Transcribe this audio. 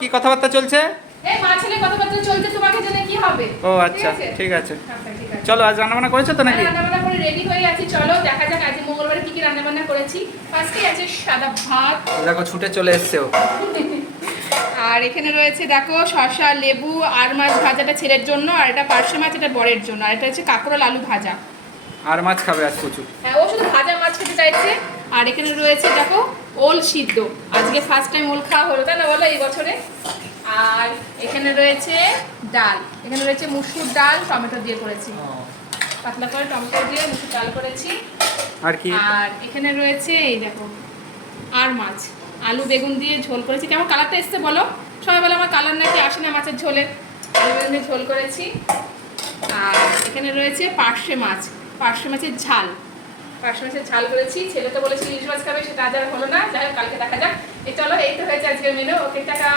কি কথাবার্তা চলছে? এই মা ছেলে কথাবার্তা চলছে, তোমাকে জেনে কি হবে? ও আচ্ছা, ঠিক আছে। আচ্ছা ঠিক আছে। চলো, আজ রান্নাবান্না করেছো তো নাকি? রান্নাবান্না করে রেডি হয়ে আছি, চলো দেখা যাক আজ মঙ্গলবারে কি কি রান্নাবান্না করেছি। ফার্স্টে আছে সাদা ভাত, দেখো ছুটে চলে এসছে ও। আর এখানে রয়েছে দেখো শসা, লেবু, আর মাছ ভাজাটা ছেলের জন্য, আর এটা পার্শে মাছ, এটা বরের জন্য, আর এটা হচ্ছে কাঁকরোল আলু ভাজা। আর মাছ খাবে আজ প্রচুর। হ্যাঁ, ও শুধু ভাজা মাছ খেতে চাইছে। আর এখানে রয়েছে দেখো ওল সিদ্ধ, আজকে ফার্স্ট টাইম ওল খাওয়া হলো, তাই না বলো, এই বছরে। আর এখানে রয়েছে ডাল, এখানে রয়েছে মুসুর ডাল টমেটো দিয়ে করেছি, পাতলা করে টমেটো দিয়ে মুসুর ডাল করেছি। আর কি? আর এখানে রয়েছে এই দেখো আর মাছ, আলু বেগুন দিয়ে ঝোল করেছি। কেমন কালারটা এসছে বলো? সবাই বলে আমার কালার নাকি আসে না মাছের ঝোলে। আলু বেগুন দিয়ে ঝোল করেছি। আর এখানে রয়েছে পার্শে মাছ, পার্শে মাছের ঝাল, পার্শে মাছের ঝাল করেছি। ছেলে তো বলেছিল ইলিশ মাছ খাবে, সেটা আজ আর হলো না, যাই হোক কালকে দেখা যাক। এই চলো, এই তো হয়েছে আজকের মেনু। ওকে, টাটা।